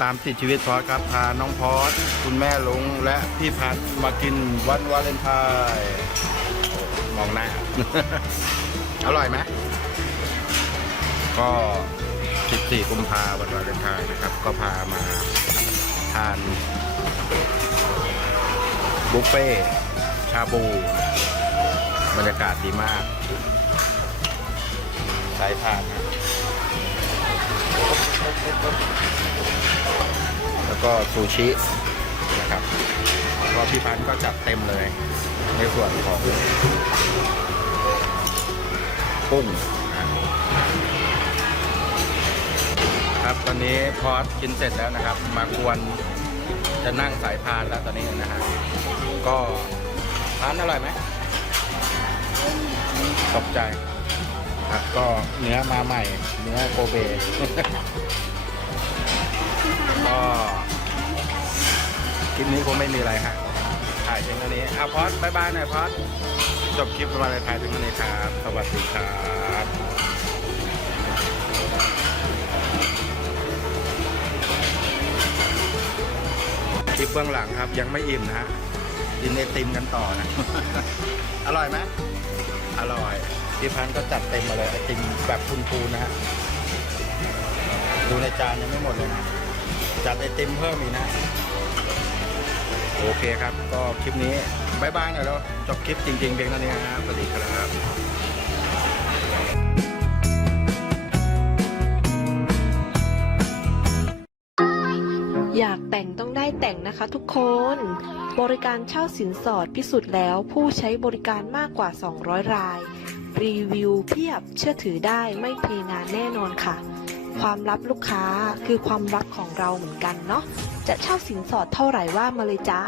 ตามติดชีวิตพอครับพาน้องพอสคุณแม่ลุงและพี่พันมากินวันวาเลนไทน์มองหน้า อร่อยไหมก็ 14 กุมภาวันวาเลนไทน์นะครับ ก็พามาทานบุฟเฟ่ชาบูบรรยากาศดีมาก สายทานนะ แล้วก็ซูชินะครับก็พี่พันก็จัดเต็มเลยในส่วนของกุ้งครับตอนนี้พอสกินเสร็จแล้วนะครับ มาควรจะนั่งสายพานแล้วตอนนี้นะฮะก็ทานอร่อยไหมตกใจครับก็เนื้อมาใหม่ เนื้อโกเบ คลิปนี้คงไม่มีอะไรฮะถ่ายเพียงเท่านี้เอาพอดบายบายหน่อยพอดจบคลิปประมาณถ่ายเพียงเท่านี้ครับ สวัสดีครับคลิปเบื้องหลังครับ ยังไม่อิ่มนะฮะกินไอติมกันต่อนะ อร่อยไหมอร่อยพี่พันธุ์ก็จัดเต็มมาเลยไอติมแบบพูนๆนะฮะดูในจานยังไม่หมดเลยนะจัดไอติมเพิ่มอีกนะ โอเคครับ ก็คลิปนี้บายบายหน่อยแล้วจบคลิปจริงๆเพียงเท่านี้ครับสวัสดีครับอยากแต่งต้องได้แต่งนะคะทุกคน บริการเช่าสินสอดพิสูจน์แล้วผู้ใช้บริการมากกว่า 200 ราย รีวิวเพียบเชื่อถือได้ไม่เทงานแน่นอนค่ะ ความลับลูกค้าคือความรักของเราเหมือนกันเนาะจะเช่าสินสอดเท่าไหร่ว่ามาเลยจ้า